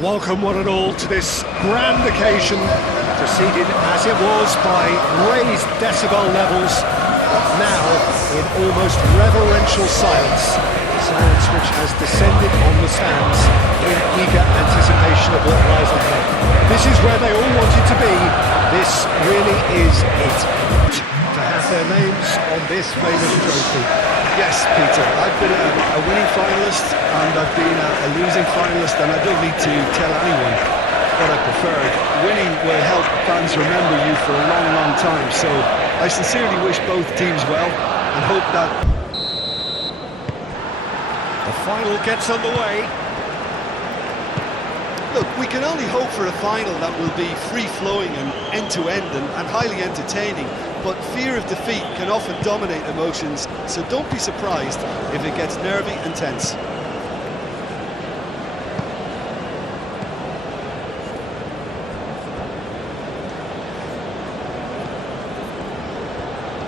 Welcome one and all to this grand occasion, preceded as it was by raised decibel levels, but now in almost reverential silence which has descended on the stands in eager anticipation of what lies ahead. This is where they all wanted to be. This really is it. To have their names on this famous trophy. Yes, Peter, I've been a winning finalist and I've been a losing finalist, and I don't need to tell anyone what I preferred. Winning will help fans remember you for a long, long time, so I sincerely wish both teams well and hope that the final gets underway. Look, we can only hope for a final that will be free-flowing and end-to-end and highly entertaining, but fear of defeat can often dominate emotions, so don't be surprised if it gets nervy and tense.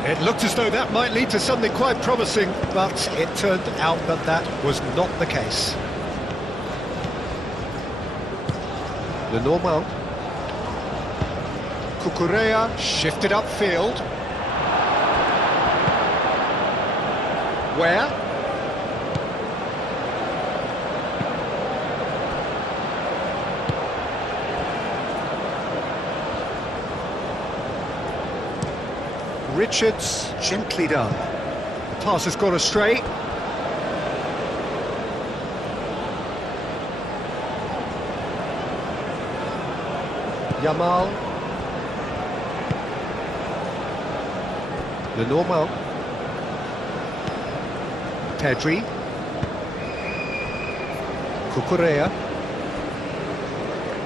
It looked as though that might lead to something quite promising, but it turned out that that was not the case. The normal. Cucurella shifted upfield. Where? Richards, gently done. The pass has gone astray. Yamal. The normal. Pedri. Cucurella.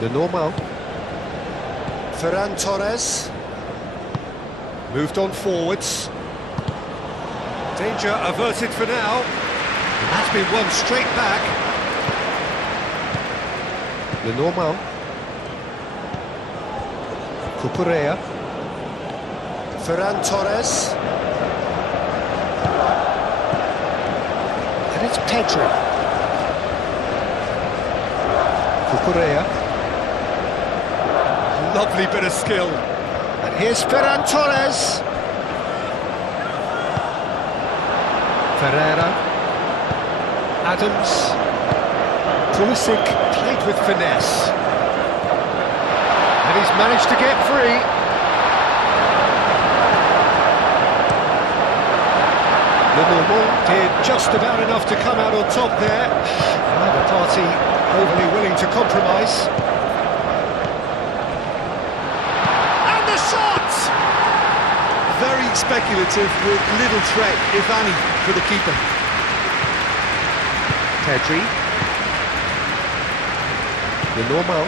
The normal. Ferran Torres. Moved on forwards. Danger averted for now. And that's been won straight back. The normal. Cucurella. Ferran Torres. And it's Pedri. Cucurella. Lovely bit of skill. And here's Ferran Torres. Ferreira. Adams. Pulisic played with finesse. And he's managed to get free. Le Normand did just about enough to come out on top there. Neither party overly willing to compromise. Very speculative with little threat, if any, for the keeper. Pedri. The normal.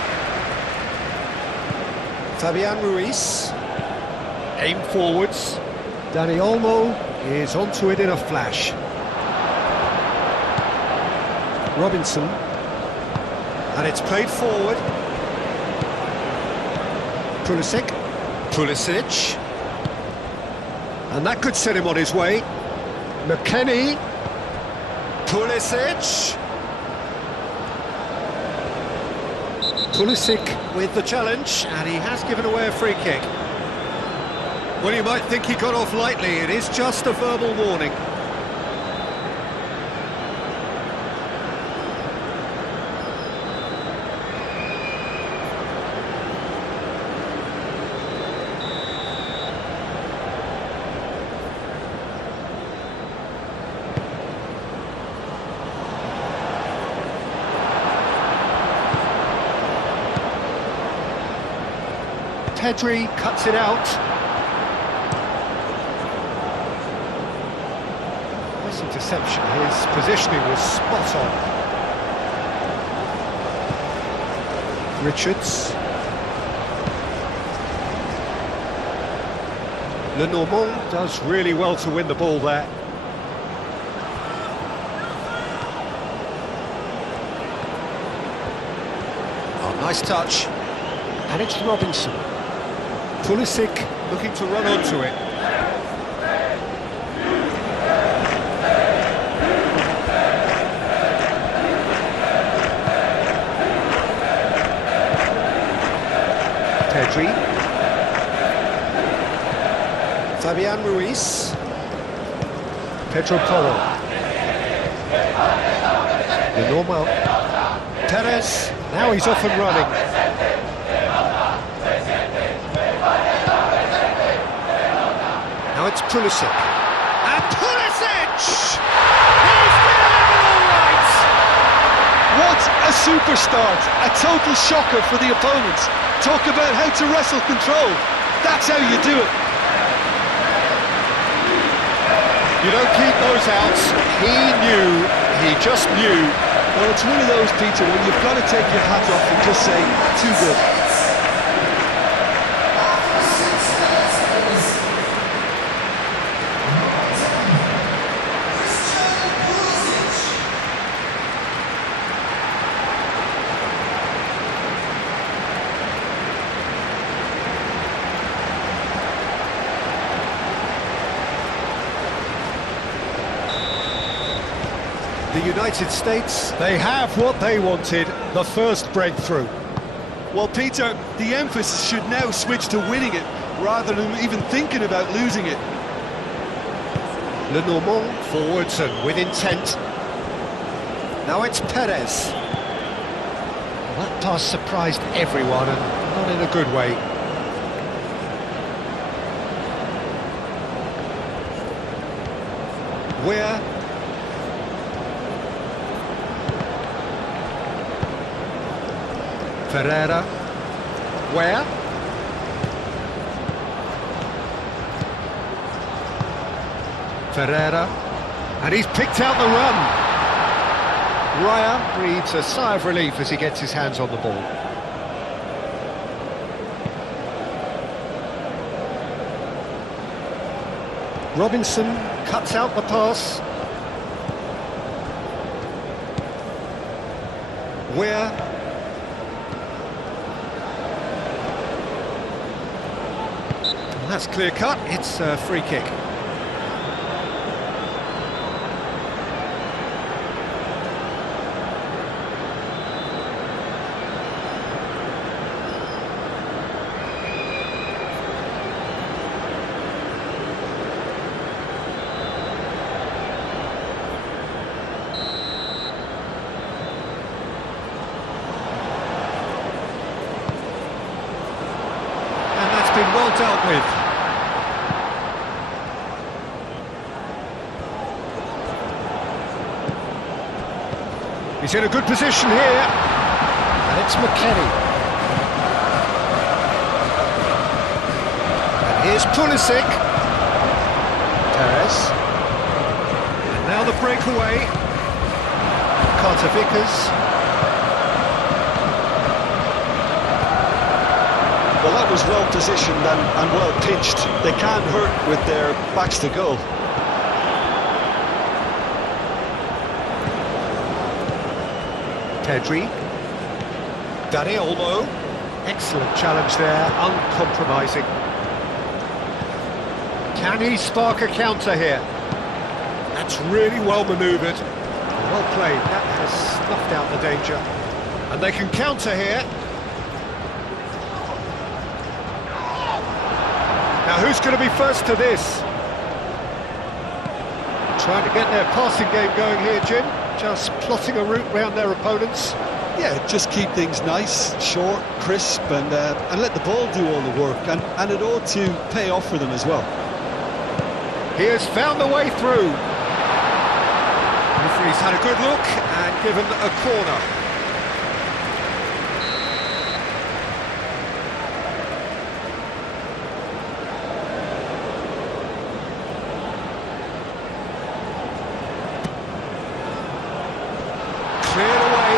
Fabian Ruiz. Aim forwards. Dani Olmo is onto it in a flash. Robinson. And it's played forward. Pulisic. And that could set him on his way. McKennie. Pulisic. Pulisic with the challenge, and he has given away a free kick. Well, you might think he got off lightly. It is just a verbal warning. Pedri cuts it out. Nice interception. His positioning was spot on. Richards. Le Normand does really well to win the ball there. Oh, nice touch. And it's Robinson. Pulisic looking to run onto it. Pedri. Fabian Ruiz. Pedro Porro. Normal. Perez. Now he's off and running. Now it's Pulisic. And Pulisic! He's doing it all right! What a super start! A total shocker for the opponents. Talk about how to wrestle control. That's how you do it. You don't keep those out. He just knew. Well, it's one of those, Peter, when you've got to take your hat off and just say, too good. The United States, they have what they wanted, the first breakthrough. Well, Peter, the emphasis should now switch to winning it, rather than even thinking about losing it. Lenormand forwards and with intent. Now it's Perez. That pass surprised everyone, and not in a good way. Where? Ferreira. Where? Ferreira. And he's picked out the run. Raya breathes a sigh of relief as he gets his hands on the ball. Robinson cuts out the pass. Where? That's clear cut, it's a free kick. And that's been well dealt with. He's in a good position here, and it's McKennie. And here's Pulisic. Perez. And now the breakaway. Carter Vickers. Well, that was well positioned and well pitched. They can't hurt with their backs to goal. Pedri. Dani Olmo. Excellent challenge there, uncompromising. Can he spark a counter here? That's really well manoeuvred. Well played, that has snuffed out the danger. And they can counter here. Now who's going to be first to this? Trying to get their passing game going here, Jim. Just plotting a route round their opponents. Yeah, just keep things nice, short, crisp, and let the ball do all the work, and it ought to pay off for them as well. He has found the way through. Referee's had a good look and given a corner. Cleared away.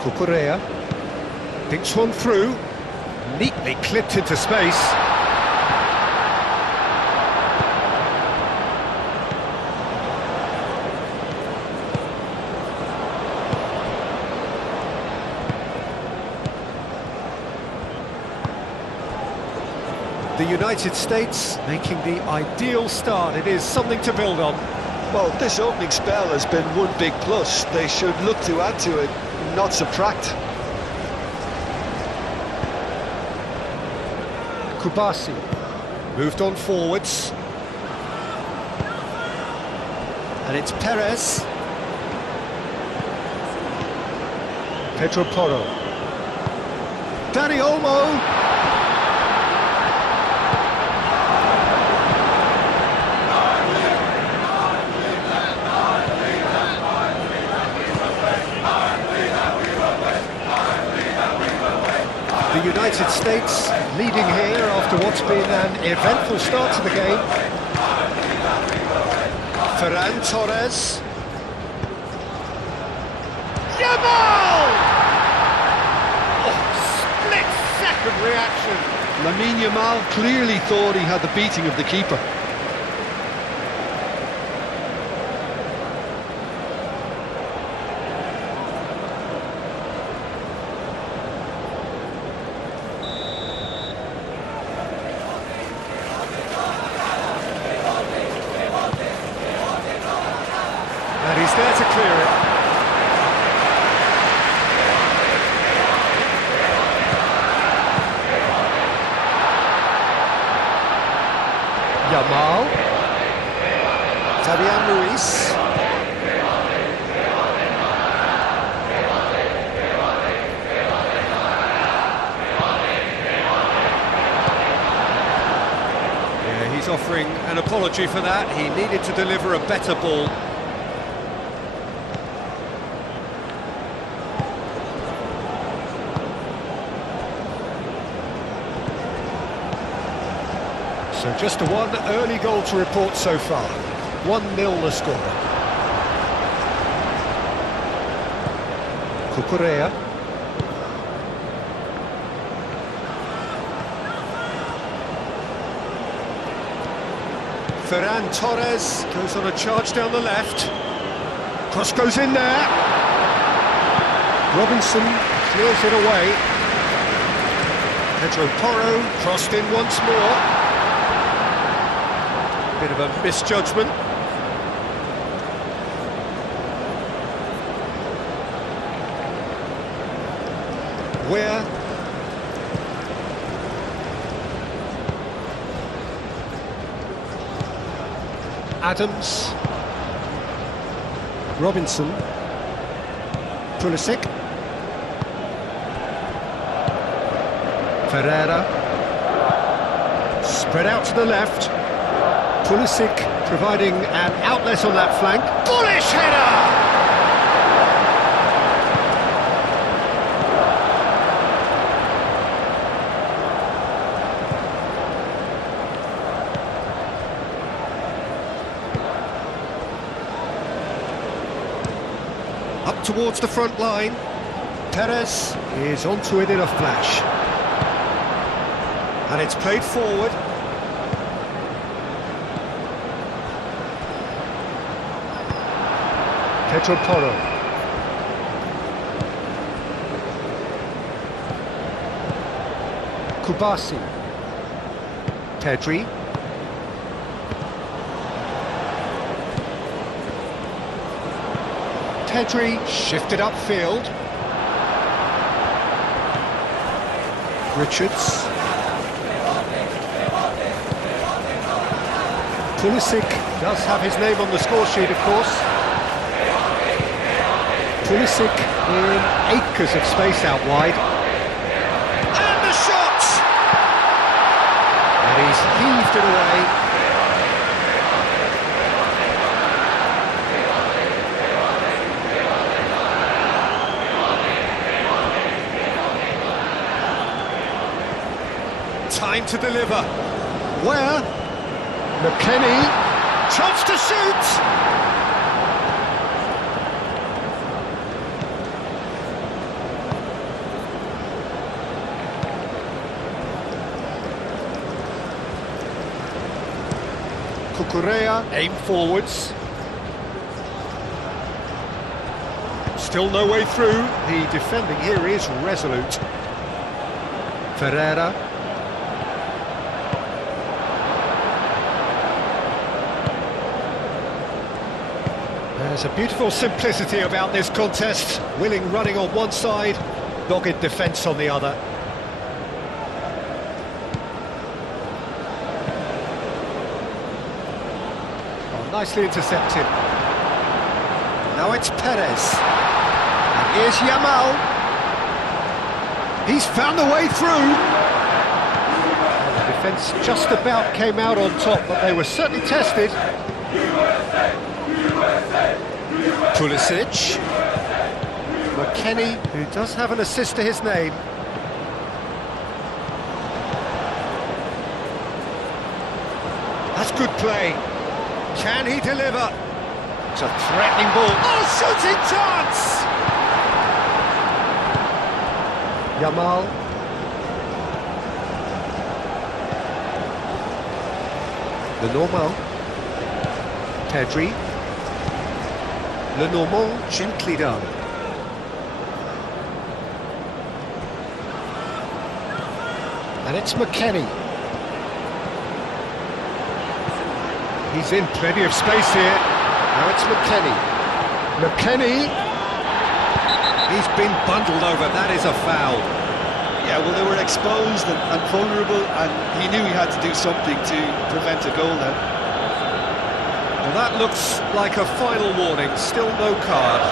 Cucurella thinks one through, neatly clipped into space. The United States making the ideal start. It is something to build on. Well, this opening spell has been one big plus. They should look to add to it, not subtract. Kubasi moved on forwards. And it's Perez. Pedro Porro. Dani Olmo. The United States leading here after what's been an eventful start to the game. Ferran Torres. Yamal! Oh, split-second reaction. Lamine Yamal clearly thought he had the beating of the keeper. And he's there to clear it. Yamal. Fabian Ruiz. Yeah, he's offering an apology for that. He needed to deliver a better ball. So just one early goal to report so far. 1-0 the score. Cucurella. Ferran Torres goes on a charge down the left. Cross goes in there. Robinson clears it away. Pedro Porro crossed in once more. Bit of a misjudgment. Where? Adams. Robinson. Pulisic. Ferreira. Spread out to the left. Pulisic providing an outlet on that flank. Bullish header! Up towards the front line. Perez is onto it in a flash. And it's played forward. Pedro Porro. Kubasi. Pedri. Pedri shifted upfield. Richards. Pulisic does have his name on the score sheet, of course. Pulisic in acres of space out wide. And the shot! And he's heaved it away. Time to deliver. Where? McKennie. Chance to shoot! Cucurella, aim forwards. Still no way through. The defending here is resolute. Ferreira. There's a beautiful simplicity about this contest. Willing running on one side, dogged defence on the other. Oh, nicely intercepted. Now it's Perez. And here's Yamal. He's found a way through. Well, the defence just about came out on top, but they were certainly tested. Pulisic. McKennie, who does have an assist to his name. That's good play. Can he deliver? It's a threatening ball. Oh, shooting chance! Yamal. The normal. Pedri. Le Normand, gently done. And it's McKennie. He's in plenty of space here. Now it's McKennie. McKennie. He's been bundled over. That is a foul. Yeah, well, they were exposed and vulnerable, and he knew he had to do something to prevent a goal then. Well, that looks like a final warning. Still no card.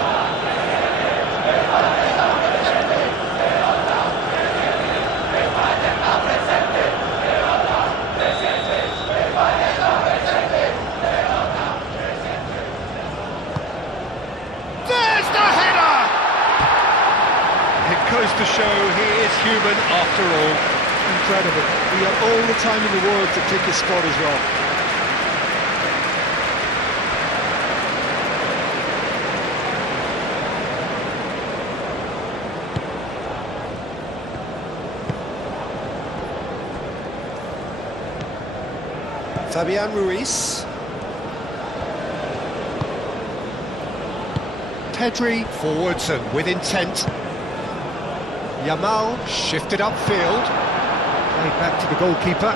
There's the header! It goes to show he is human after all. Incredible. He had all the time in the world to pick his spot as well. Fabian Ruiz. Pedri forwards and with intent. Yamal shifted upfield. Played back to the goalkeeper.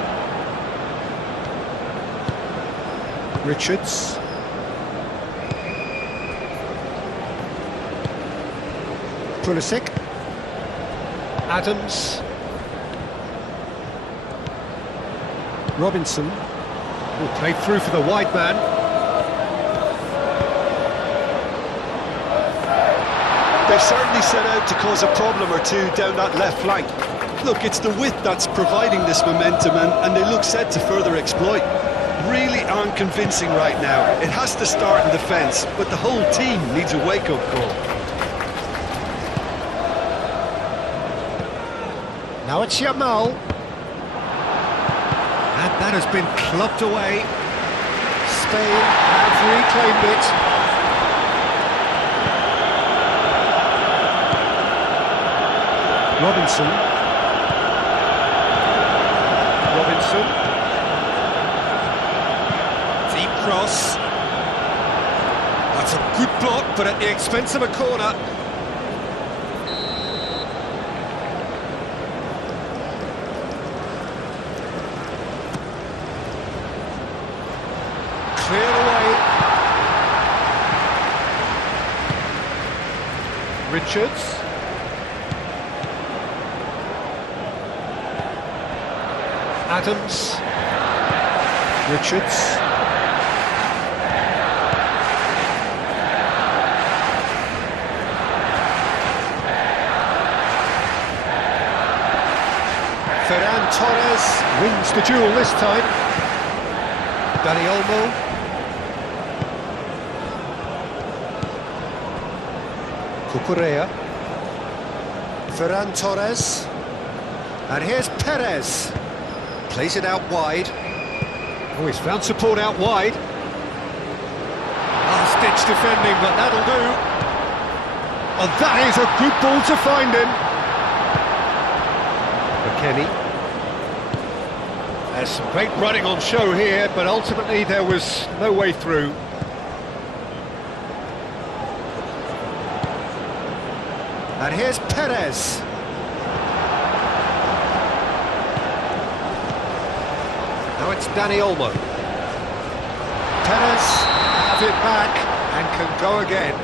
Richards. Pulisic. Adams. Robinson. Will play through for the wide man. They've certainly set out to cause a problem or two down that left flank. Look, it's the width that's providing this momentum, and they look set to further exploit. Really aren't convincing right now. It has to start in defence, but the whole team needs a wake-up call. Now it's Yamal. And that has been clubbed away. Spain have reclaimed it. Robinson. Deep cross. That's a good block, but at the expense of a corner. Cleared away. Richards. Adams. Richards. Ferran Torres wins the duel this time. Dani Olmo. Cucurella. Ferran Torres. And here's Perez. Plays it out wide. Oh, he's found support out wide. Last-ditch defending, but that'll do. And that is a good ball to find him. McKennie. There's some great running on show here, but ultimately there was no way through. And here's Perez. Now it's Dani Olmo. Perez have it back. and can go again.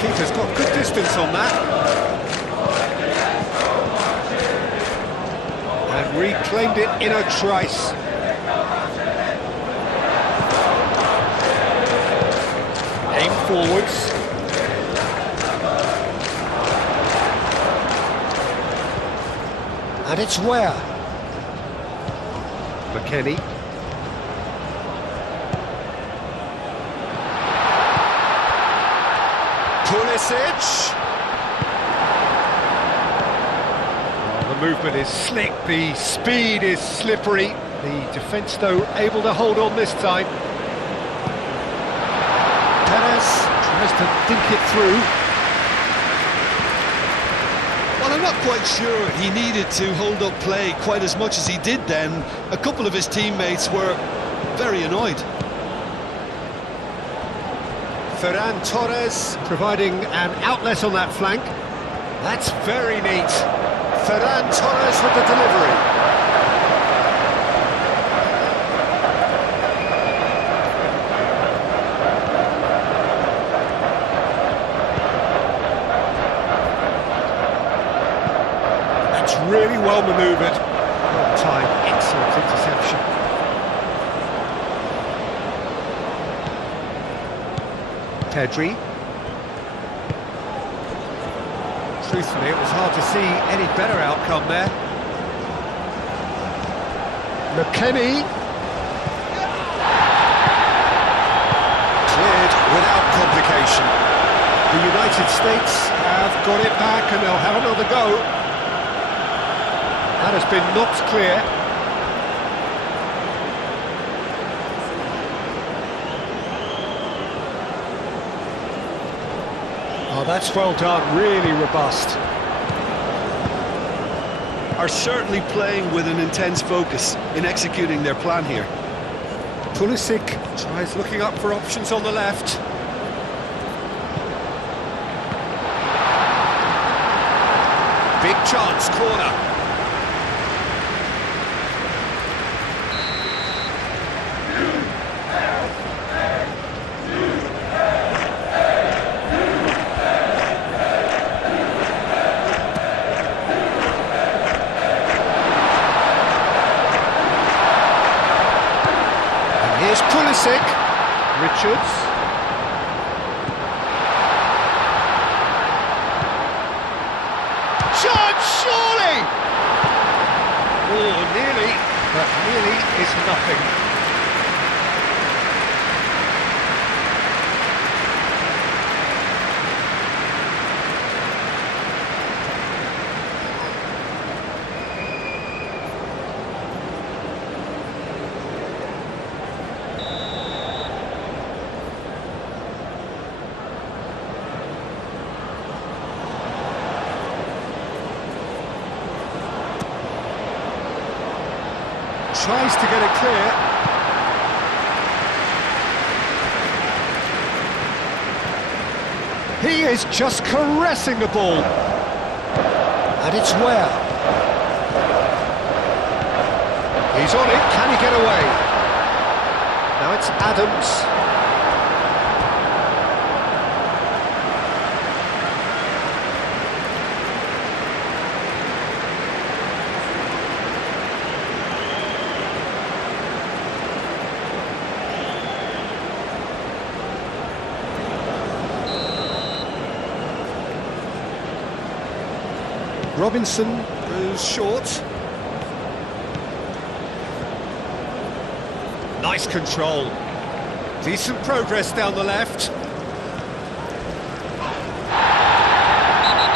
Keeper's got good distance on that. And reclaimed it in a trice. Aim forwards. And it's where? McKennie. Pulisic. Oh, the movement is slick, the speed is slippery. The defence, though, able to hold on this time. Perez tries to think it through. Well, I'm not quite sure he needed to hold up play quite as much as he did then. A couple of his teammates were very annoyed. Ferran Torres providing an outlet on that flank. That's very neat. Ferran Torres with the delivery. That's really well manoeuvred. On time, excellent interception. Pedri. Truthfully, it was hard to see any better outcome there. McKennie. Cleared without complication. The United States have got it back and they'll have another go. That has been knocked clear. Oh, that's well done, really robust. Are certainly playing with an intense focus in executing their plan here. Pulisic tries looking up for options on the left. Big chance, corner. Here's Pulisic. Richards. Chance, surely! Oh, nearly, but nearly is nothing. Tries to get it clear. He is just caressing the ball. And it's where? He's on it, can he get away? Now it's Adams. Robinson goes short. Nice control. Decent progress down the left.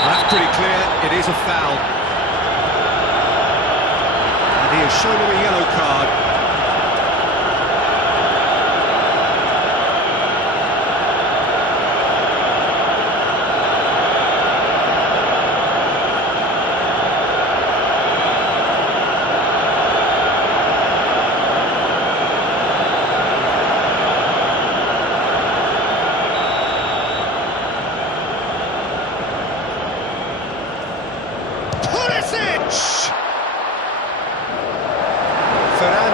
That's pretty clear, it is a foul. And he has shown him a yellow card.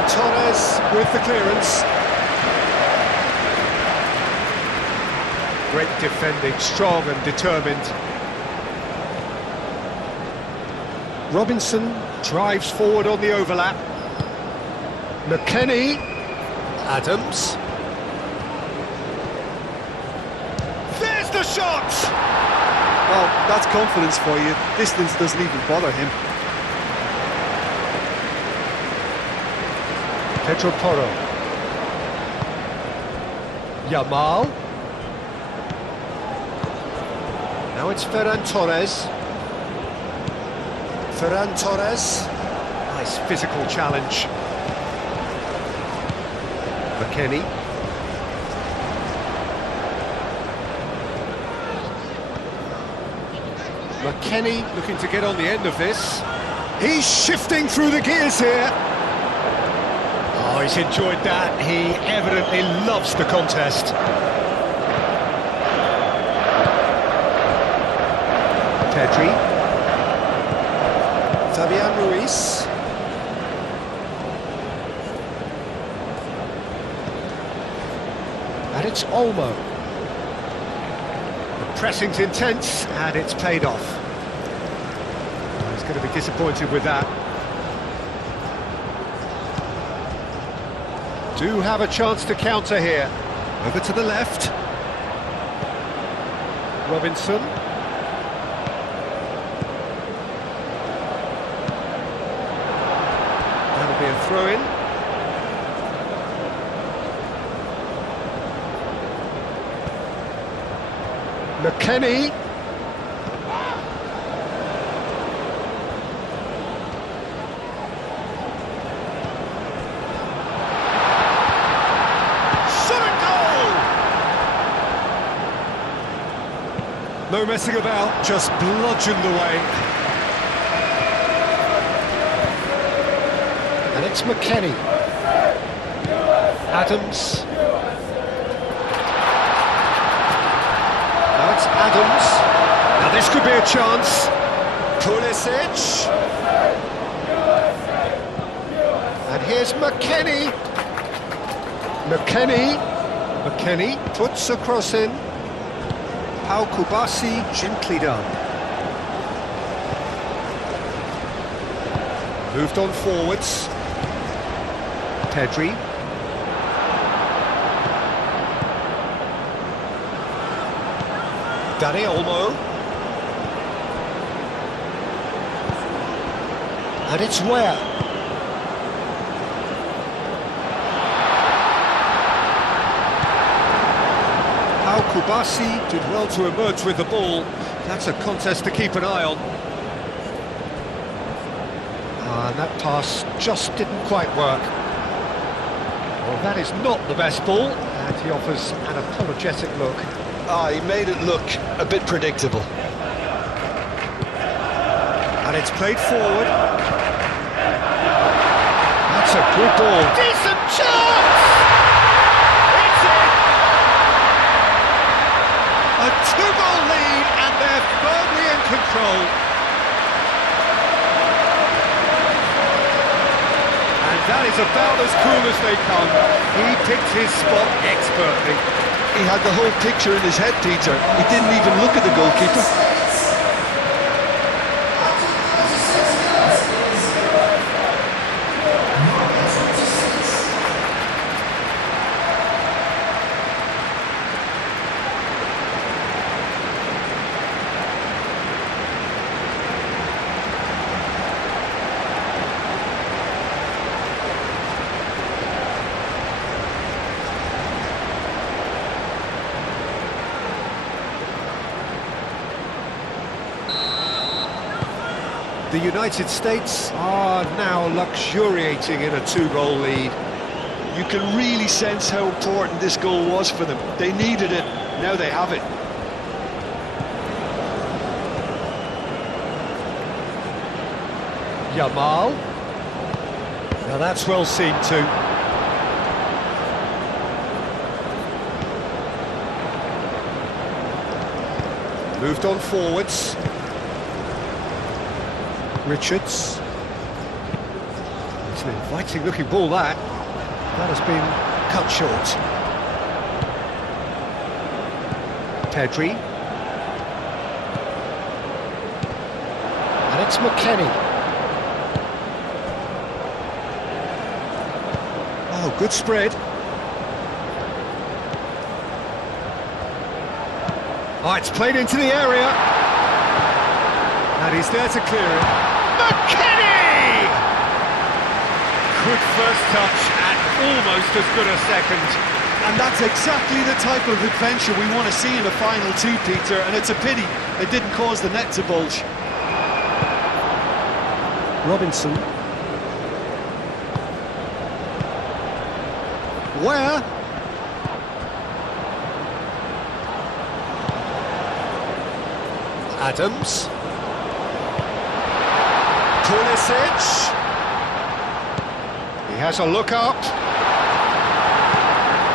Torres with the clearance. Great defending, strong and determined. Robinson drives forward on the overlap. McKennie. Adams. There's the shot! Well, that's confidence for you. Distance doesn't even bother him. Pedro Porro. Yamal. Now it's Ferran Torres. Ferran Torres. Nice physical challenge. McKennie. McKennie looking to get on the end of this. He's shifting through the gears here. Oh, he's enjoyed that. He evidently loves the contest. Pedri. Fabian Ruiz. And it's Olmo. The pressing's intense, and it's paid off. He's going to be disappointed with that. Do have a chance to counter here. Over to the left. Robinson. That'll be a throw-in. McKennie. Shot and goal! No messing about, just bludgeoned away. And it's McKennie. Adams. Now it's Adams. Now this could be a chance. Pulisic. And here's McKennie. McKennie puts a cross in. Pau Kubasi, gently done. Moved on forwards. Pedri. Dani Olmo. And it's where? Pau Kubasi did well to emerge with the ball. That's a contest to keep an eye on. And that pass just didn't quite work. Well, that is not the best ball, and he offers an apologetic look. He made it look a bit predictable. And it's played forward. That's a good ball. Decent chance! It's in! A two-goal lead, and they're firmly in control. And that is about as cool as they come. He picked his spot expertly. He had the whole picture in his head, Peter. He didn't even look at the goalkeeper. The United States are now luxuriating in a two-goal lead. You can really sense how important this goal was for them. They needed it, now they have it. Yamal. Now that's well seen too. Moved on forwards. Richards. It's an inviting looking ball, that. That has been cut short. Pedri. And it's McKennie. Oh, good spread. Oh, it's played into the area. And he's there to clear it. McKennie! Good first touch and almost as good a second. And that's exactly the type of adventure we want to see in the final two, Peter, and it's a pity it didn't cause the net to bulge. Robinson. Where? Adams. Pulisic. He has a look up.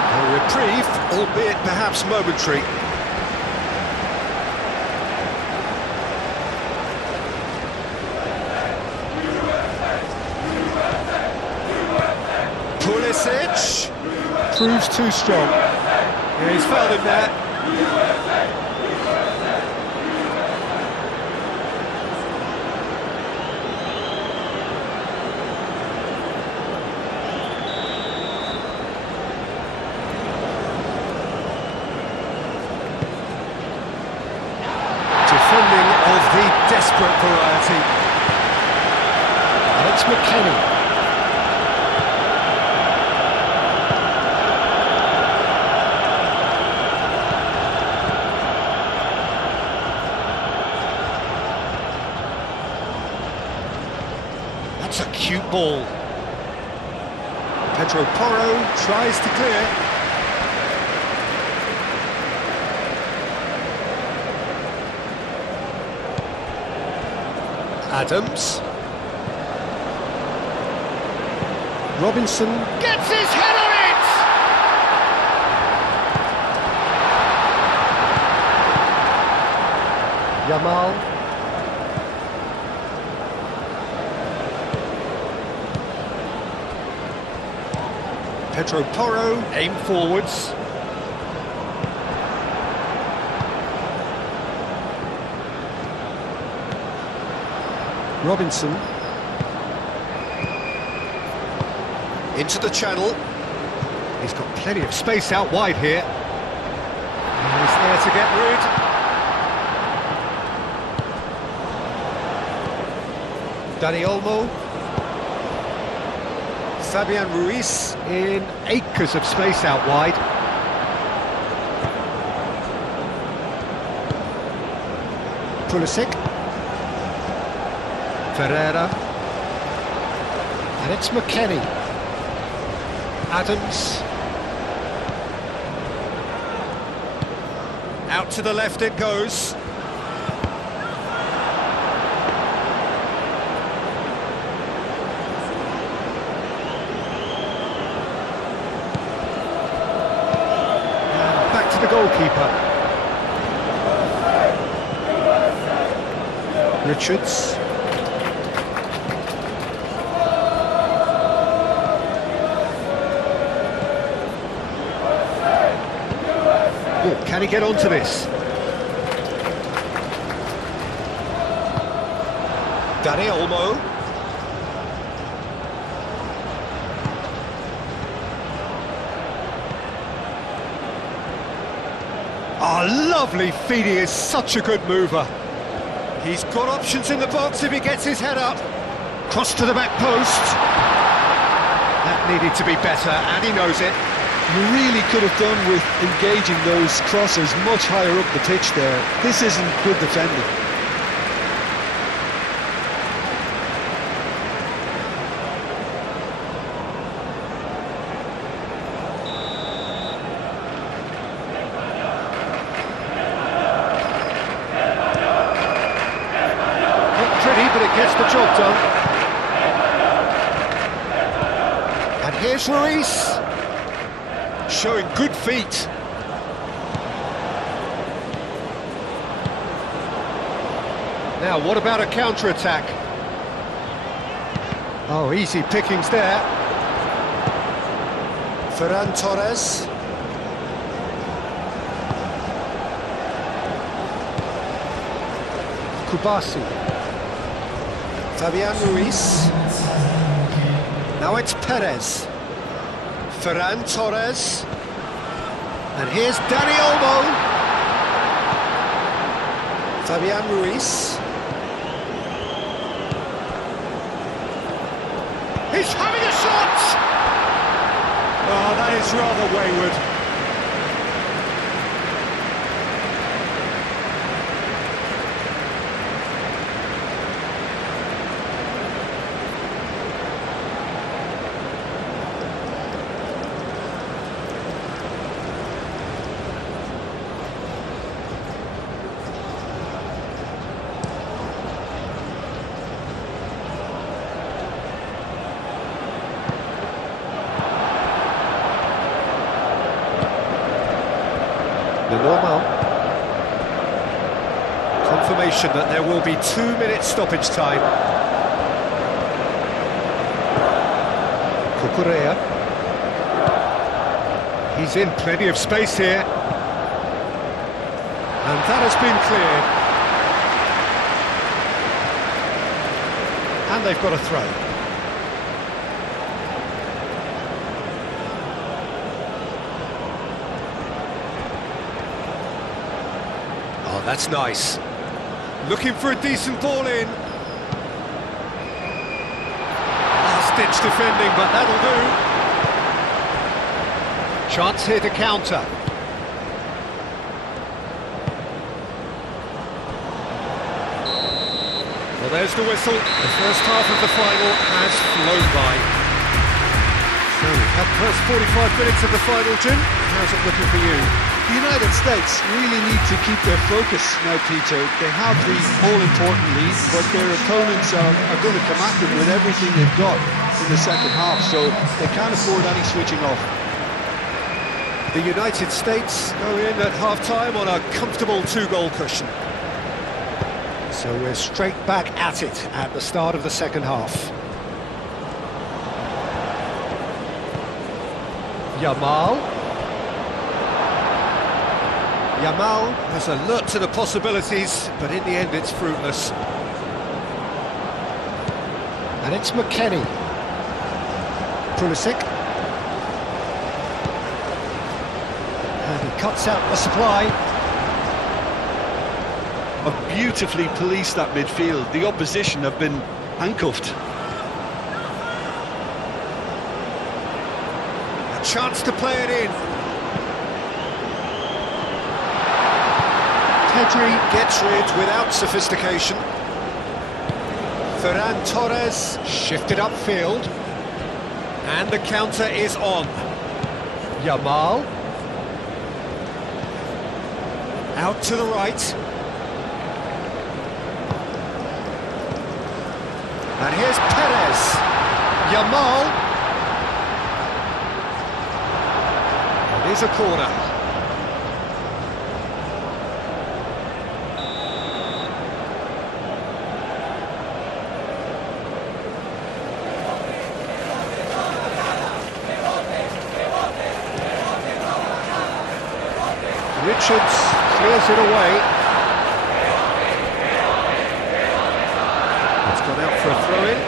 A reprieve, albeit perhaps momentary. Pulisic proves too strong. Yeah, he's fouled him there. Defending of the desperate variety. And it's McKennie. That's a cute ball. Pedro Porro tries to clear. Adams. Robinson gets his head on it! Yamal. Pedro Porro, aim forwards. Robinson. Into the channel. He's got plenty of space out wide here. And he's there to get rid. Dani Olmo. Fabian Ruiz in acres of space out wide. Pulisic. Ferreira. And it's McKennie. Adams. Out to the left it goes. And back to the goalkeeper. Richards. Can he get onto this? Dani Olmo. Oh, lovely feed, he is such a good mover. He's got options in the box if he gets his head up. Cross to the back post. That needed to be better, and he knows it. You really could have done with engaging those crossers much higher up the pitch there. This isn't good defending. Not pretty, but it gets the job done. And here's Ruiz. Showing good feet. Now, what about a counter-attack? Oh, easy pickings there. Ferran Torres. Kubasi. Fabian Ruiz. Now it's Perez. Ferran Torres. And here's Dani Olmo. Fabian Ruiz. He's having a shot! Oh, that is rather wayward. The normal. Confirmation that there will be 2 minute stoppage time. Cucurella. He's in plenty of space here. And that has been cleared. And they've got a throw. That's nice. Looking for a decent ball in. Last-ditch defending, but that'll do. Chance here to counter. Well, there's the whistle. The first half of the final has flown by. So we've had the first 45 minutes of the final, Jim. How's it looking for you? The United States really need to keep their focus now, Peter. They have the all-important lead, but their opponents are going to come at them with everything they've got in the second half, so they can't afford any switching off. The United States go in at half-time on a comfortable 2-goal cushion. So we're straight back at it at the start of the second half. Yamal. Yamal has alert to the possibilities, but in the end it's fruitless. And it's McKennie. Pulisic. And he cuts out the supply. Beautifully policed that midfield. The opposition have been handcuffed. A chance to play it in. Pedri gets rid without sophistication. Ferran Torres shifted upfield. And the counter is on. Yamal. Out to the right. And here's Perez. Yamal. It is a corner. Richards clears it away. It's gone out for a throw-in.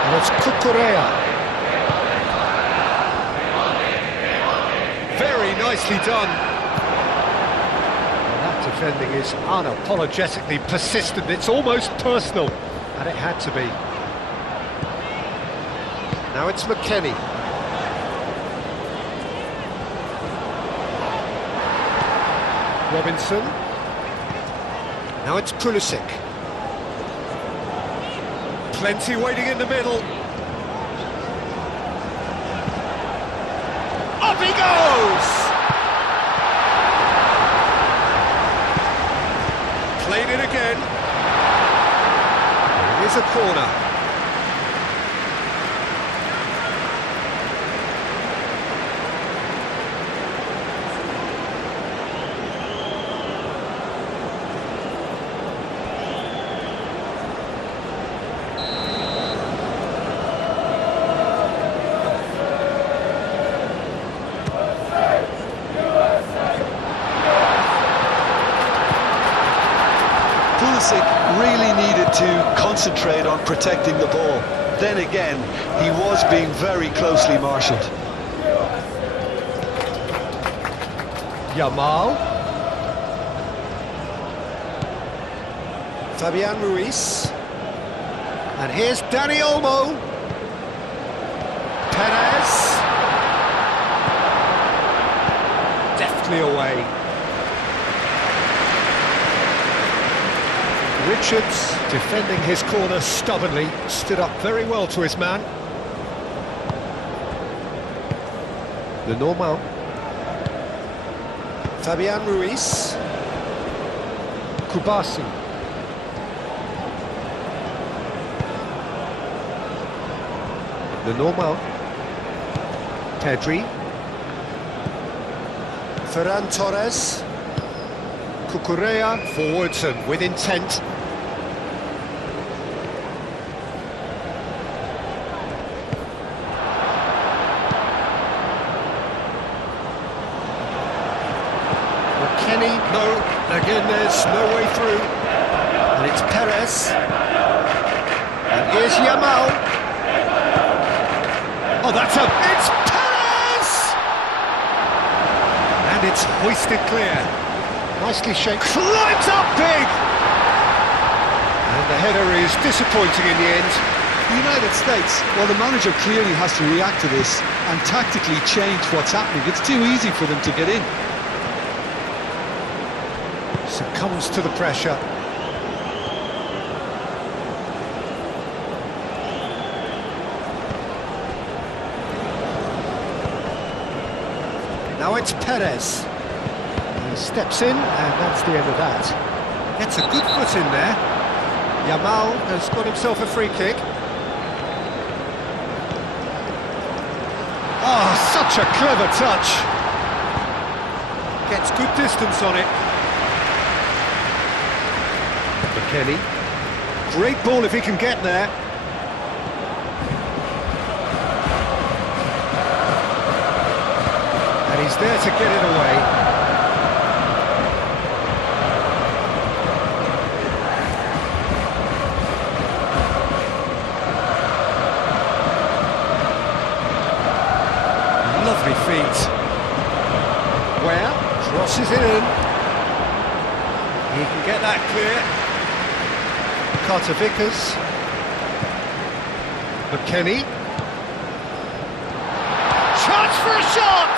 And it's Cucurella. Very nicely done. And that defending is unapologetically persistent. It's almost personal. And it had to be. Now it's McKennie. Robinson. Now it's Pulisic. Plenty waiting in the middle. Up he goes! Played it again. Here's a corner. Pulisic really needed to concentrate on protecting the ball. Then again, he was being very closely marshalled. Yamal. Fabian Ruiz. And here's Dani Olmo. Perez. Deftly away. Richards, defending his corner stubbornly, stood up very well to his man. The normal. Fabian Ruiz. Kubasi. The normal. Pedri. Ferran Torres. Cucurella forwards and with intent. Kenny, no, again there's no way through, and it's Perez, and here's Yamal, oh it's Perez, and it's hoisted clear, nicely shaped, climbs up big, and the header is disappointing in the end. The United States, well, the manager clearly has to react to this and tactically change what's happening. It's too easy for them to get in. Succumbs to the pressure. Now it's Perez. He steps in, and that's the end of that. Gets a good foot in there. Yamal has got himself a free kick. Oh, such a clever touch. Gets good distance on it. Kenny. Great ball if he can get there. And he's there to get it away. Lovely feet. Well, crosses it in. He can get that clear. Carter Vickers. McKennie. Chance for a shot!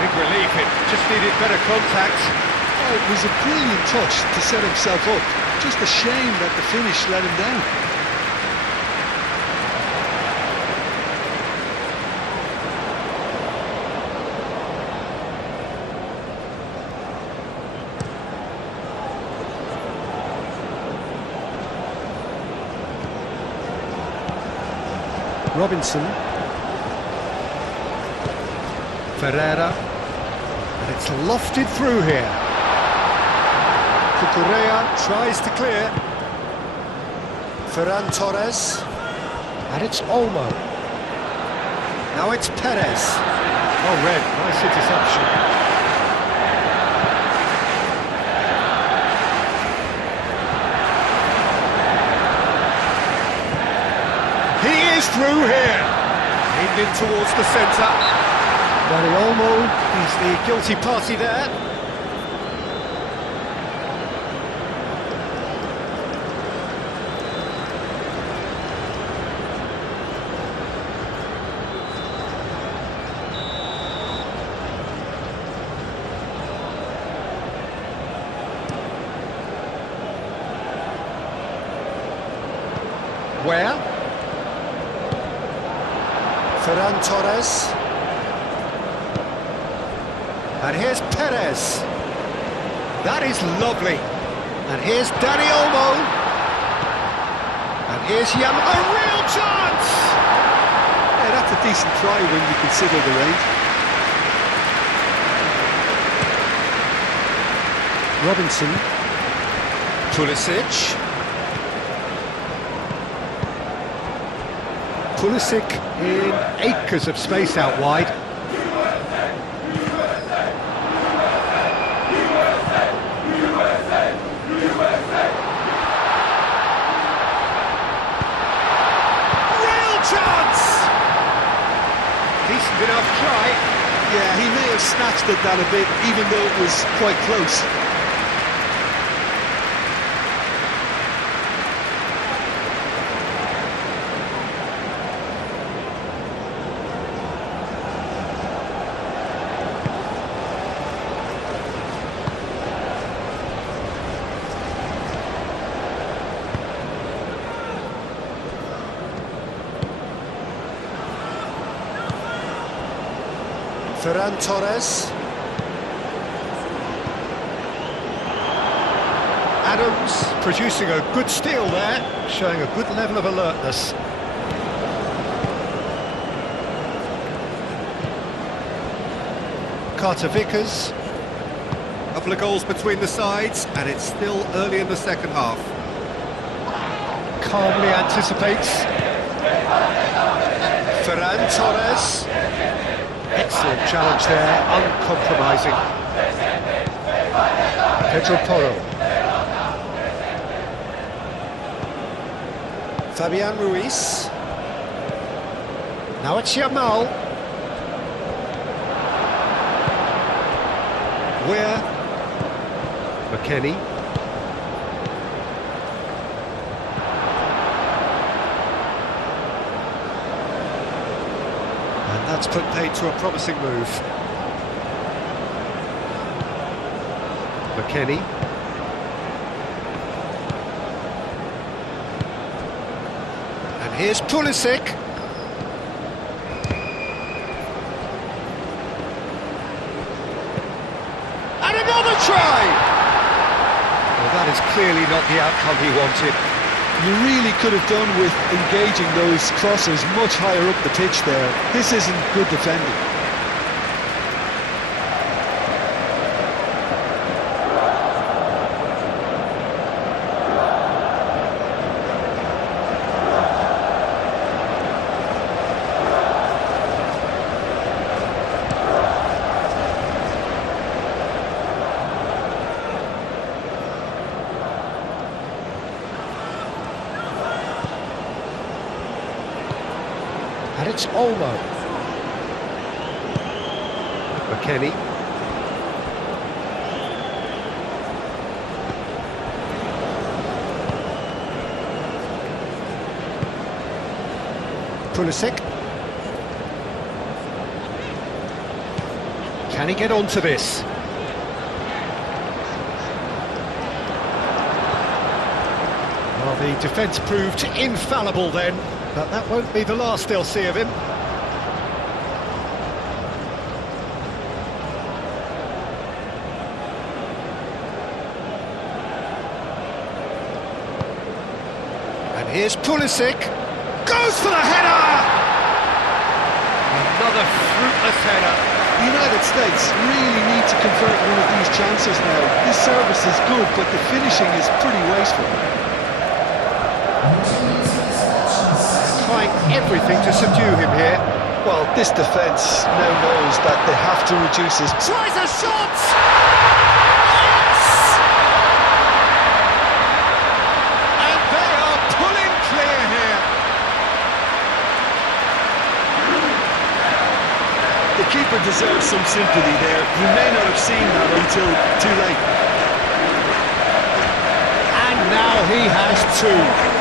Big relief, it just needed better contact. Oh, it was a brilliant touch to set himself up. Just a shame that the finish let him down. Robinson. Ferreira. And it's lofted through here. Cucurella tries to clear. Ferran Torres. And it's Olmo. Now it's Perez. Oh, red. Nice interception. Through here, aimed in towards the centre. Dani Olmo, he's the guilty party there. Where? Ferran Torres. And here's Perez. That is lovely. And here's Dani Olmo. And here's Yamal. A real chance! Yeah, that's a decent try when you consider the range. Robinson. Pulisic. Pulisic in acres of space out wide. adjusted that a bit, even though it was quite close. Ferran Torres. Adams producing a good steal there, showing a good level of alertness. Carter Vickers. A couple of goals between the sides, and it's still early in the second half. Calmly anticipates. Ferran Torres. Excellent challenge there, uncompromising. Pedro Porro. Fabian Ruiz. Now it's Yamal. Where? McKennie. That's put paid to a promising move. McKennie. And here's Pulisic. And another try! Well, that is clearly not the outcome he wanted. You really could have done with engaging those crosses much higher up the pitch there. This isn't good defending. And it's Olmo. McKennie. Pulisic. Can he get onto this? Well, the defence proved infallible then. But that won't be the last they'll see of him. And here's Pulisic. Goes for the header! Another fruitless header. The United States really need to convert one of these chances now. This service is good, but the finishing is pretty wasteful. Trying everything to subdue him here. Well, this defence now knows that they have to reduce his... Tries a shot! Yes! And they are pulling clear here. The keeper deserves some sympathy there. He may not have seen that until too late. And now he has two.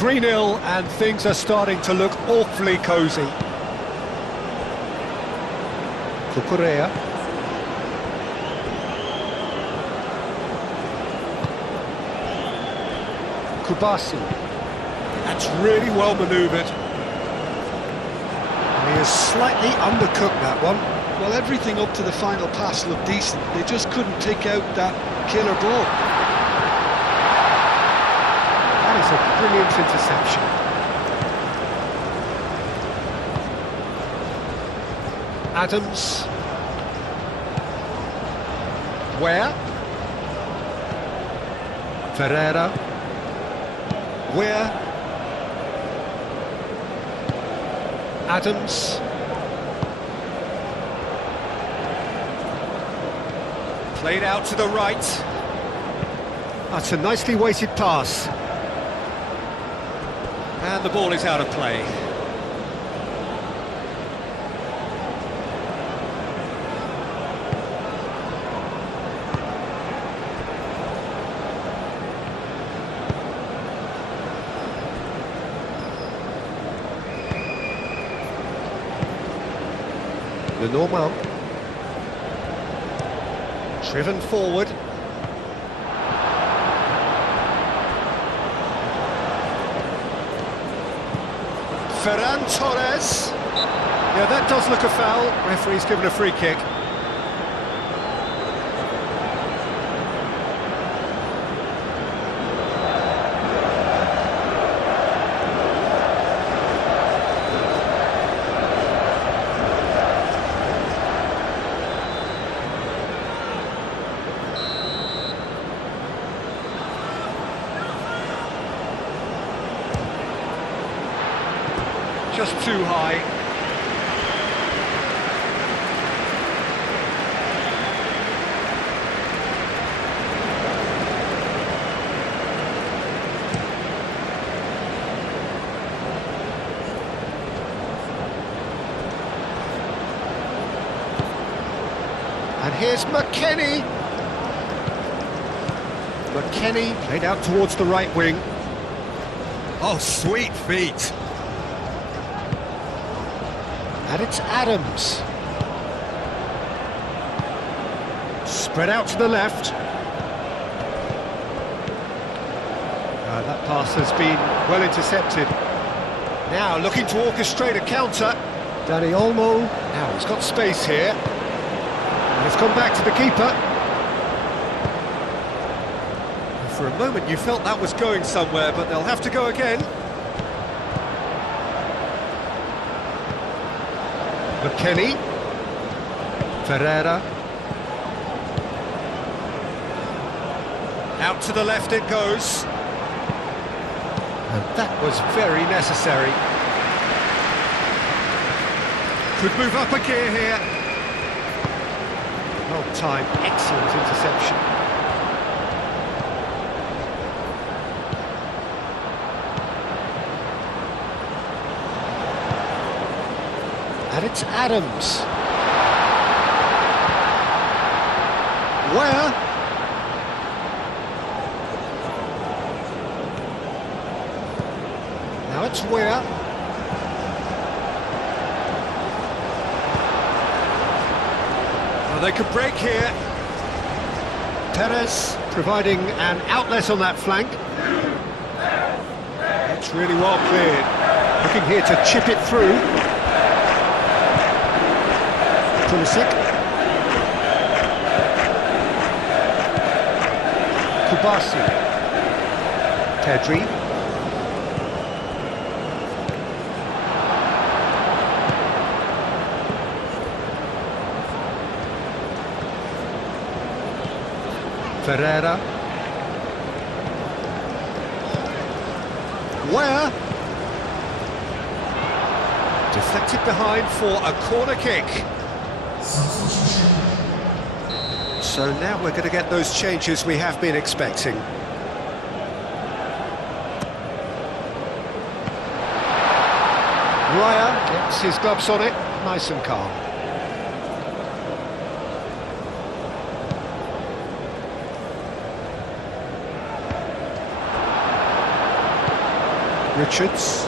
Three-0, and things are starting to look awfully cosy. Cucurella. Kubasi. That's really well manoeuvred. And he has slightly undercooked that one. Well, everything up to the final pass looked decent. They just couldn't pick out that killer ball. That is a brilliant interception. Adams. Where? Ferreira. Where? Adams. Played out to the right. That's a nicely weighted pass. And the ball is out of play. The Normal. Driven forward. Ferran Torres. Yeah, that does look a foul. Referee's given a free kick. Just too high. And here's McKennie. McKennie played out towards the right wing. Oh, sweet feet. And it's Adams. Spread out to the left. That pass has been well intercepted. Now looking to orchestrate a counter. Dani Olmo. Now he's got space here. And it's gone back to the keeper. And for a moment you felt that was going somewhere, but they'll have to go again. McKennie. Ferreira. Out to the left it goes. And that was very necessary. Could move up a gear here. Well timed, excellent interception. And it's Adams. Where? Now it's Where. Well, they could break here. Perez providing an outlet on that flank. That's really well cleared. Looking here to chip it through. Pulisic. Kubasi. Pedri. Ferreira. Where? Deflected behind for a corner kick. So now we're going to get those changes we have been expecting. Raya gets his gloves on it, nice and calm. Richards.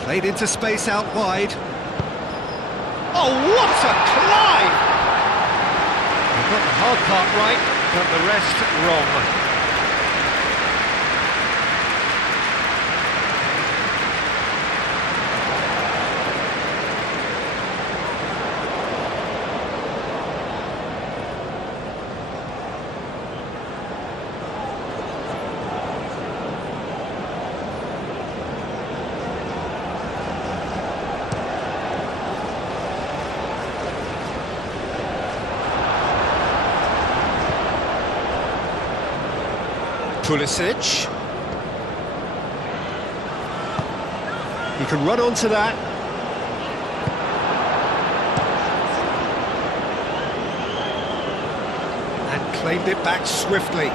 Played into space out wide. Oh, what a climb! He got the hard part right, but the rest wrong. Pulisic. He can run onto that. And claimed it back swiftly.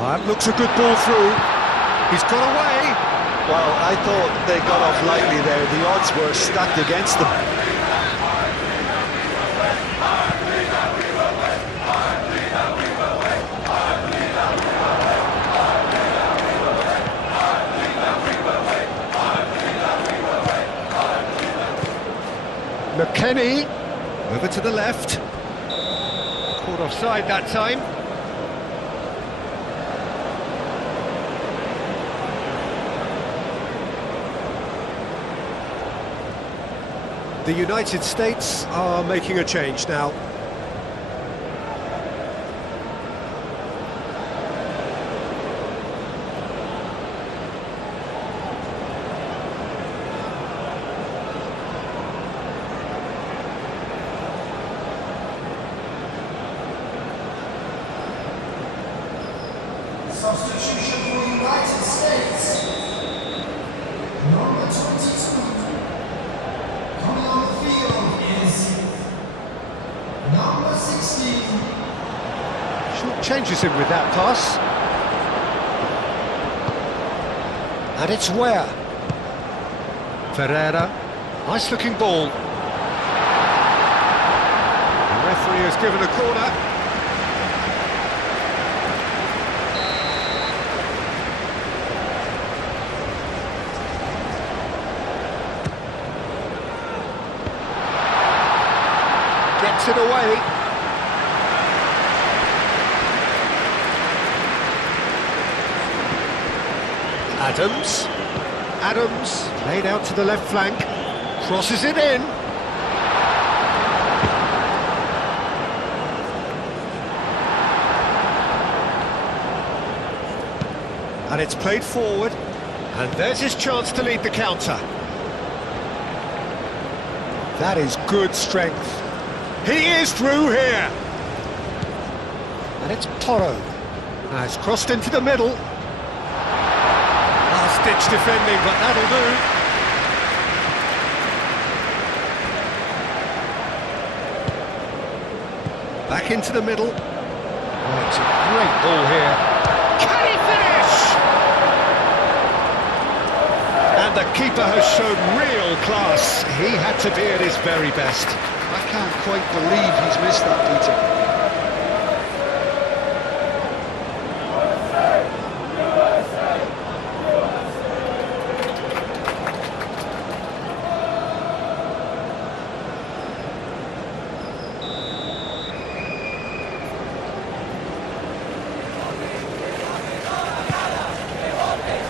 That looks a good ball through. He's got away. Well, I thought they got off lightly there. The odds were stacked against them. McKennie, over to the left. Caught offside that time. The United States are making a change now. Substitution for United States. Number 22. Coming on the field is number 16. Short changes him with that pass. And it's where? Ferreira. Nice looking ball. The referee has given a corner. Gets it away. Adams laid out to the left flank, crosses it in. And it's played forward, and there's his chance to lead the counter. That is good strength. He is through here. And it's Porro. Now it's crossed into the middle. Last-ditch defending, but that'll do. Back into the middle. Oh, it's a great ball here. Can he finish? And the keeper has shown real class. He had to be at his very best. I can't quite believe he's missed that, Peter.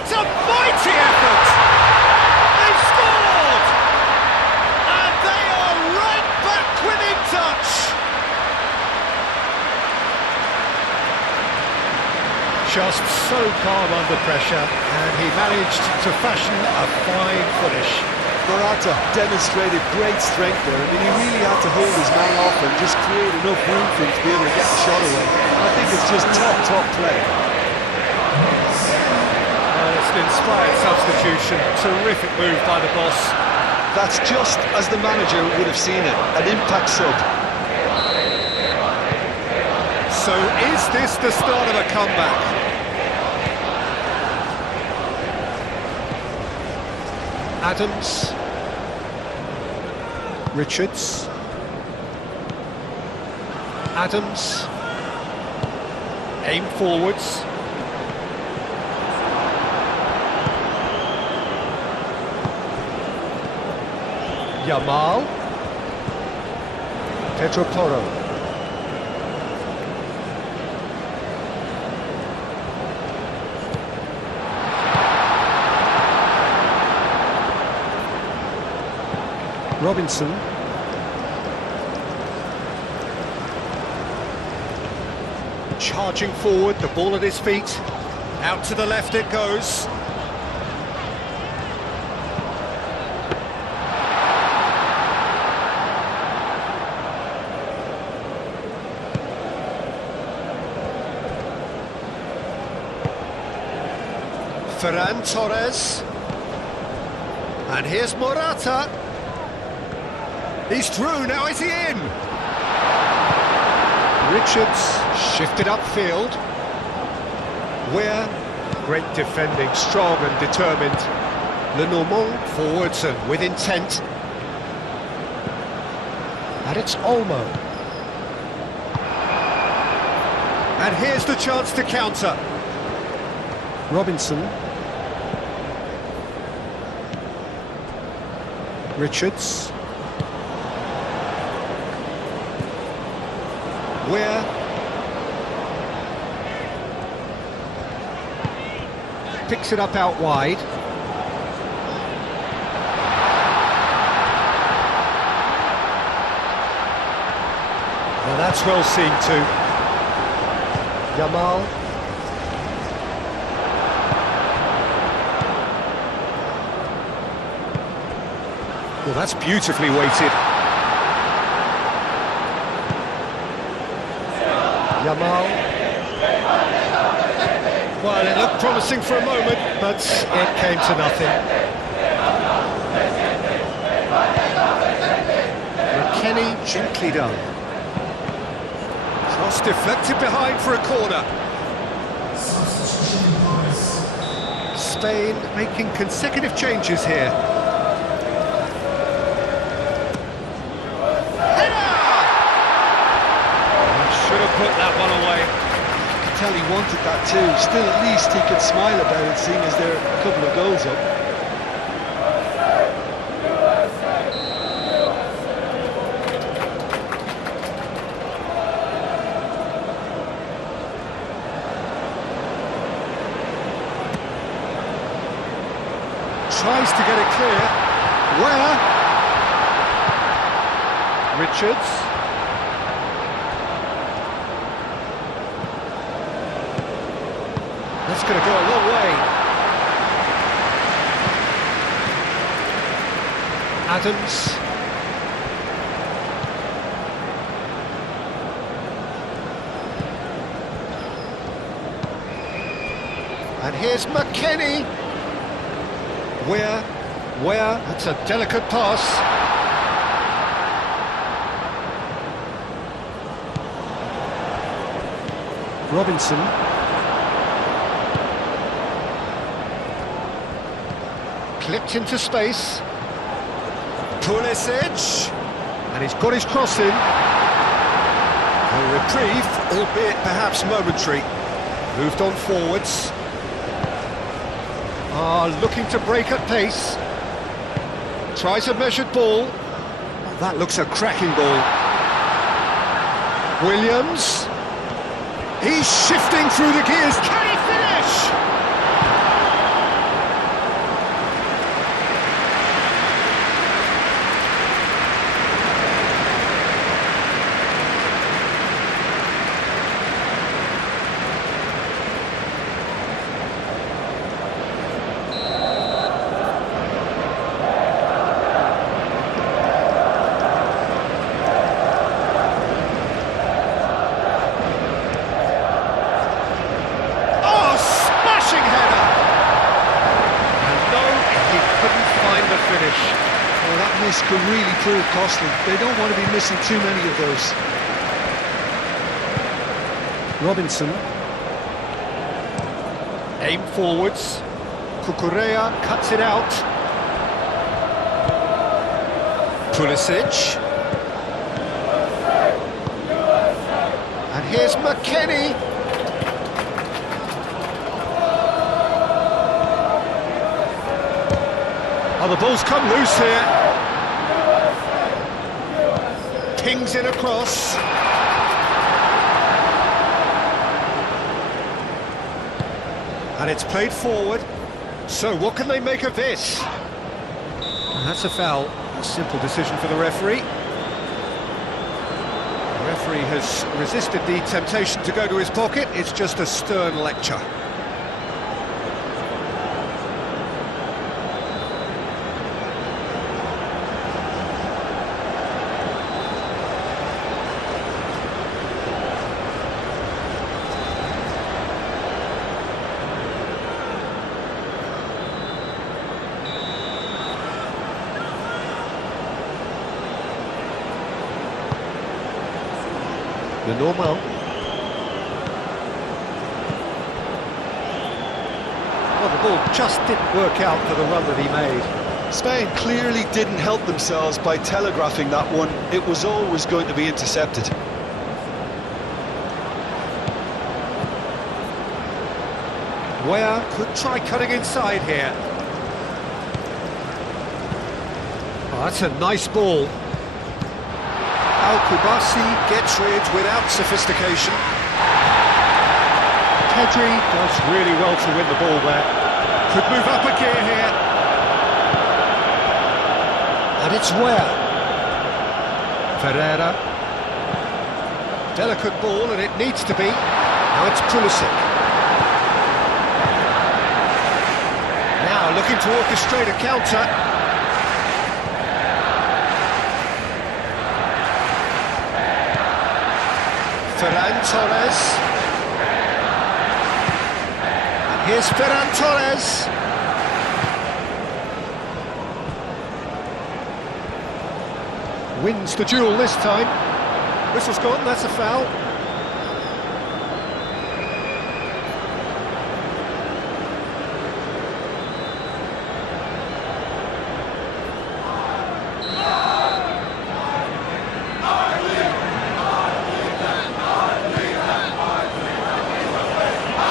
It's a mighty effort! They've scored! And they are right back within touch! Just so calm under pressure, and he managed to fashion a fine finish. Morata demonstrated great strength there. I mean, he really had to hold his man off and just create enough room for him to be able to get the shot away. I think it's just top play. It's an inspired substitution. Terrific move by the boss. That's just as the manager would have seen it, an impact sub. So is this the start of a comeback? Adams. Richards. Adams. Aim forwards. Yamal. Pedro Porro. Robinson. Charging forward, the ball at his feet. Out to the left it goes. Ferran Torres. And here's Morata. He's through, now is he in? Richards shifted upfield. Where? Great defending, strong and determined. Lenormand forwards and with intent. And it's Olmo. And here's the chance to counter. Robinson. Richards. Where? Picks it up out wide. Well, that's well seen too. Yamal. Well, that's beautifully weighted. Yamal. Well, it looked promising for a moment, but it came to nothing. McKennie gently done. Cross deflected behind for a corner. Spain making consecutive changes here. Put that one away. I can tell he wanted that too. Still, at least he could smile about it, seeing as there are a couple of goals up. Tries to get it clear. Where? Richards. That's going to go a long way. Adams. And here's McKennie. Where? That's a delicate pass. Robinson. Clipped into space. Pulisic. And he's got his cross in. A reprieve, albeit perhaps momentary. Moved on forwards. Looking to break at pace. Tries a measured ball. Oh, that looks a cracking ball. Williams. He's shifting through the gears. Can he finish? Well, that miss could really prove costly. They don't want to be missing too many of those. Robinson. Aim forwards. Cucurella cuts it out. Pulisic. And here's McKennie. Oh, the ball's come loose here. Pings in across. And it's played forward. So what can they make of this? And that's a foul. A simple decision for the referee. The referee has resisted the temptation to go to his pocket. It's just a stern lecture. the normal. Well, the ball just didn't work out for the run that he made. Spain clearly didn't help themselves by telegraphing that one. It was always going to be intercepted. Where could try cutting inside here. Oh, that's a nice ball. Al-Kubasi gets rid without sophistication. Pedri does really well to win the ball there. Could move up a gear here. And it's where? Ferreira. Delicate ball, and it needs to be. Now it's Pulisic. Now looking to orchestrate a counter. Ferran Torres. And here's Ferran Torres. Wins the duel this time. Whistle's gone, that's a foul.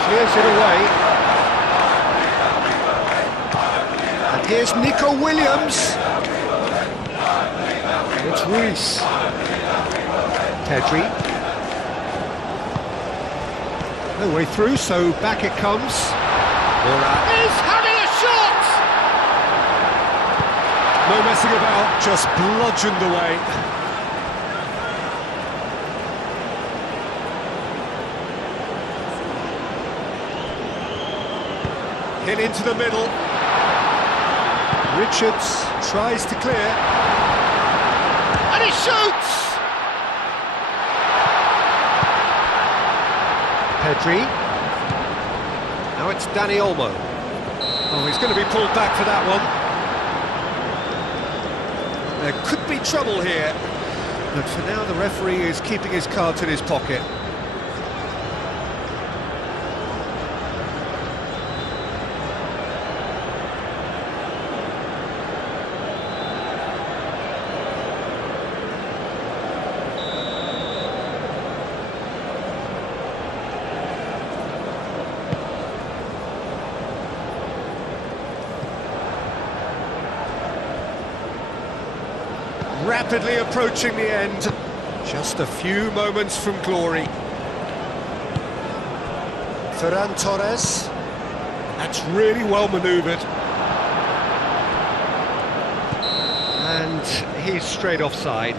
Clears it away. And here's Nico Williams. It's Ruiz. Pedri. No way through, so back it comes. He's having a shot! No messing about, just bludgeoned away. Hit into the middle. Richards tries to clear. And he shoots! Pedri. Now it's Dani Olmo. Oh, he's going to be pulled back for that one. There could be trouble here. But for now, the referee is keeping his cards in his pocket. Rapidly approaching the end, just a few moments from glory. Ferran Torres, that's really well manoeuvred. And he's straight offside.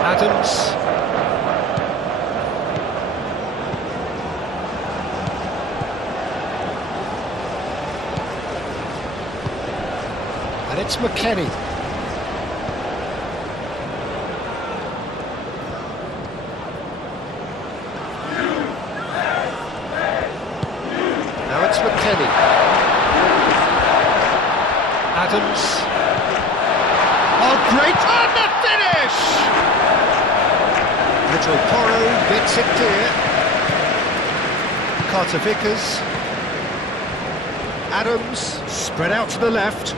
Adams. And it's McKennie. Now it's McKennie. Adams. Oh, great on the finish! Little Porro gets it clear. Carter Vickers. Adams spread out to the left.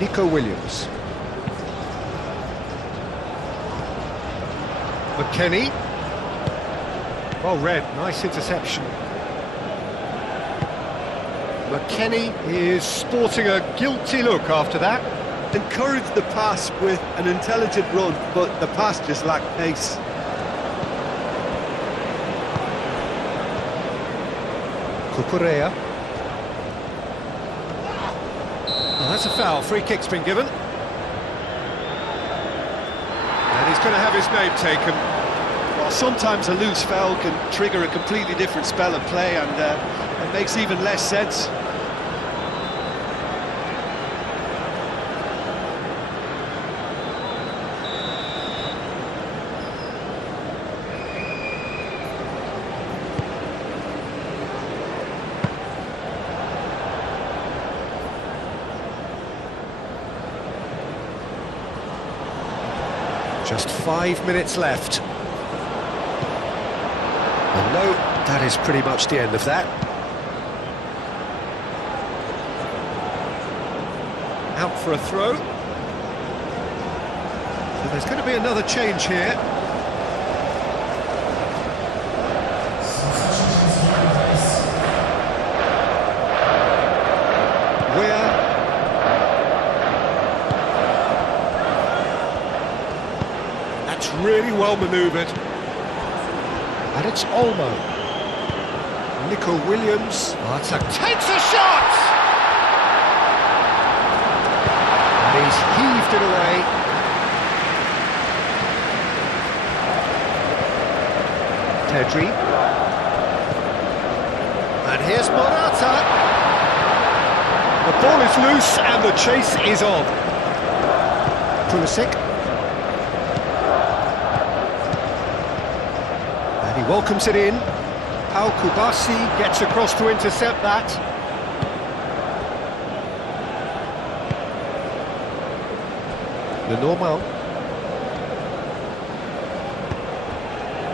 Nico Williams. McKennie. Well read, nice interception. McKennie is sporting a guilty look after that. Encouraged the pass with an intelligent run, but the pass just lacked pace. Cucurella. Oh, that's a foul, free kick's been given. And he's going to have his name taken. Sometimes a loose foul can trigger a completely different spell of play, and it makes even less sense. Just 5 minutes left. And no, that is pretty much the end of that. Out for a throw. So there's going to be another change here. That's really well manoeuvred. And it's Olmo. Nico Williams. Takes a shot! And he's heaved it away. Pedri. And here's Morata. The ball is loose and the chase is on. Pulisic. And he welcomes it in. Pau Kubasi gets across to intercept that. The normal.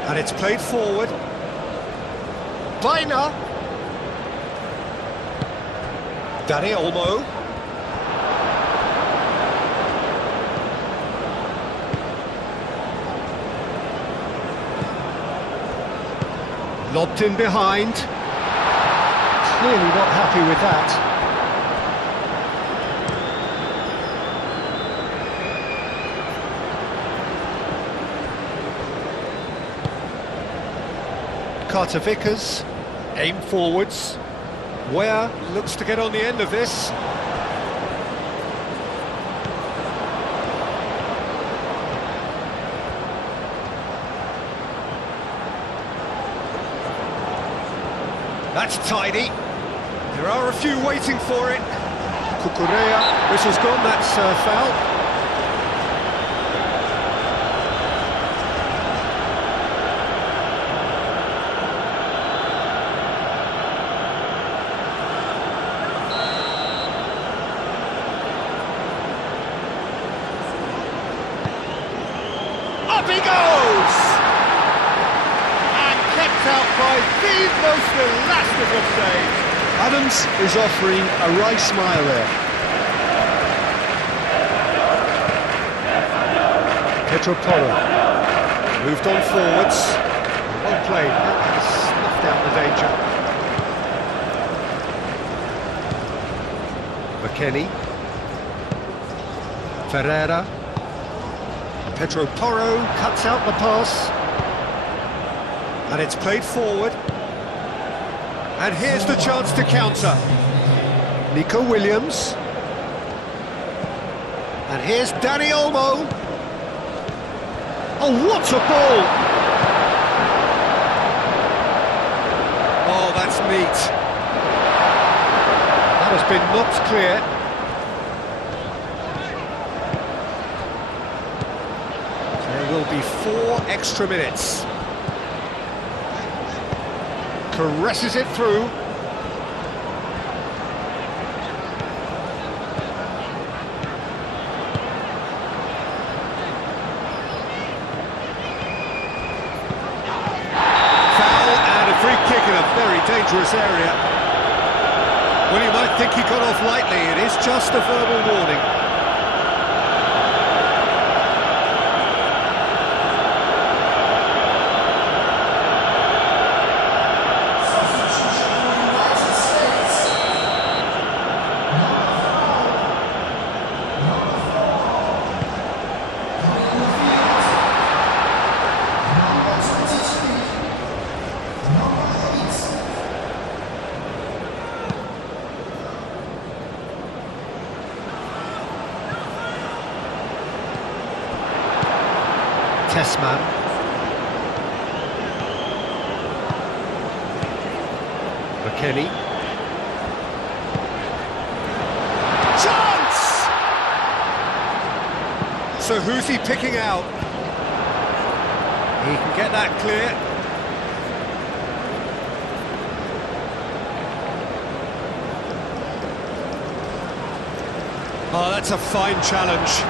And it's played forward. Baina. Dani Olmo. Lobbed in behind. Clearly not happy with that. Carter Vickers, aim forwards. Ware looks to get on the end of this. That's tidy. There are a few waiting for it. Cucurella, whistle's gone, that's foul. Up he goes! And kept out by the most elastic of saves. Adams is offering a wry smile there. Pedro Porro moved on forwards. Well played, that snuffed out the danger. McKennie. Ferreira. Pedro Porro cuts out the pass. And it's played forward. And here's the chance to counter. Nico Williams. And here's Dani Olmo. Oh, what a ball! Oh, that's neat. That has been knocked clear. There will be 4 extra minutes. Caresses it through. Foul and a free kick in a very dangerous area. Well, you might think he got off lightly, it is just a verbal warning. Tessman. McKennie. Chance! So who's he picking out? He can get that clear. Oh, that's a fine challenge.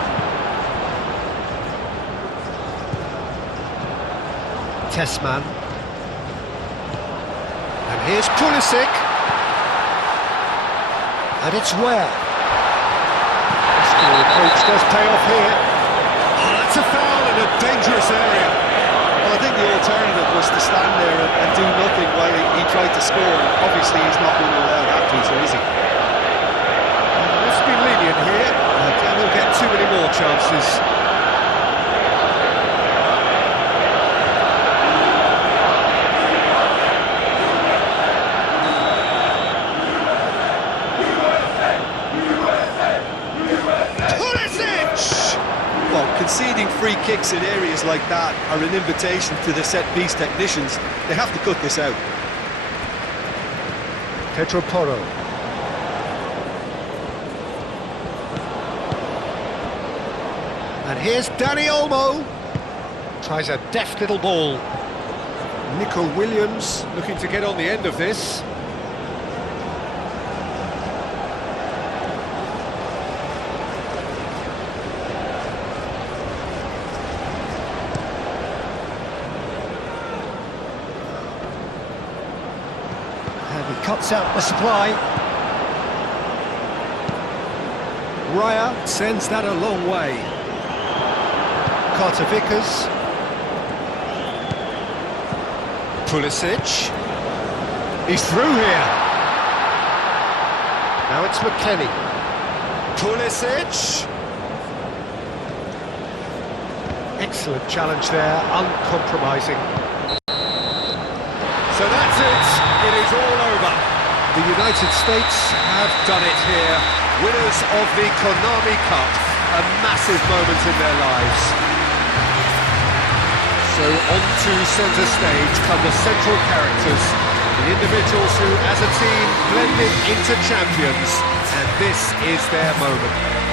Tessman. And here's Pulisic. And it's Ware. This approach does pay off here. Oh, that's a foul in a dangerous area. Well, I think the alternative was to stand there and do nothing while he tried to score. Obviously, he's not going to allow that to, so is he? Let's be lenient here. And he'll get too many more chances. Well, conceding free kicks in areas like that are an invitation to the set-piece technicians. They have to cut this out. Pedro Porro. And here's Danny Olmo. Tries a deft little ball. Nico Williams looking to get on the end of this. And he cuts out the supply. Raya sends that a long way. Carter Vickers. Pulisic. He's through here. Now it's McKennie. Pulisic. Excellent challenge there, uncompromising. So that's it. It is all over. The United States have done it here. Winners of the Konami Cup. A massive moment in their lives. So onto centre stage come the central characters, the individuals who, as a team, blended into champions, and this is their moment.